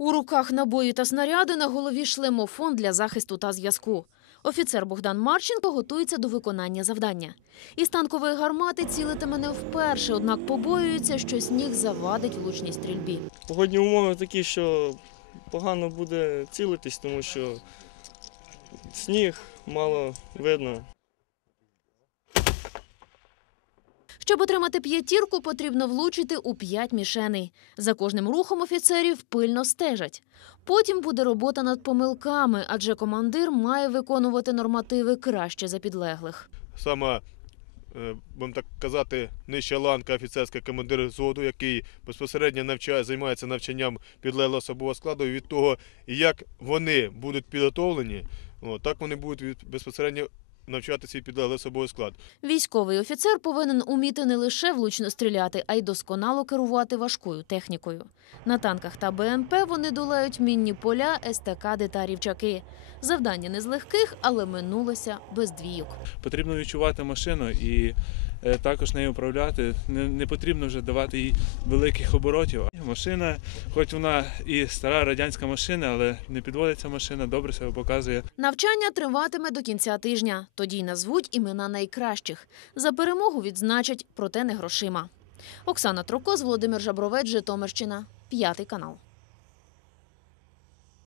У руках набої та снаряди на голові шлемофон для захисту та зв'язку. Офіцер Богдан Марченко готується до виконання завдання. Із танкової гармати цілитиме не вперше, однак побоюється, що сніг завадить влучній стрільбі. Погодні умови такі, що погано буде цілитись, тому що сніг мало видно. Щоб отримати п'ятірку, потрібно влучити у п'ять мішеней. За кожним рухом офіцерів пильно стежать. Потім буде робота над помилками, адже командир має виконувати нормативи краще за підлеглих. саме, е, будемо так казати, нижча ланка офіцерська командир взводу, який безпосередньо навчає, займається навчанням підлеглого особового складу. І від того, як вони будуть підготовлені, так вони будуть безпосередньо навчати свій підлеглий особовий склад. Військовий офіцер повинен уміти не лише влучно стріляти, а й досконало керувати важкою технікою. На танках та БМП вони долають мінні поля, естакади та рівчаки. Завдання не з легких, але минулося без двійок. потрібно відчувати машину і е, також нею управляти. Не потрібно вже давати їй великих оборотів. Машина, хоч вона і стара радянська машина, але не підводиться машина, добре себе показує. Навчання триватиме до кінця тижня. Тоді й назвуть імена найкращих. За перемогу відзначать, проте не грошима. Оксана Трокоз, Володимир Жабровець, Житомирщина, п'ятий канал.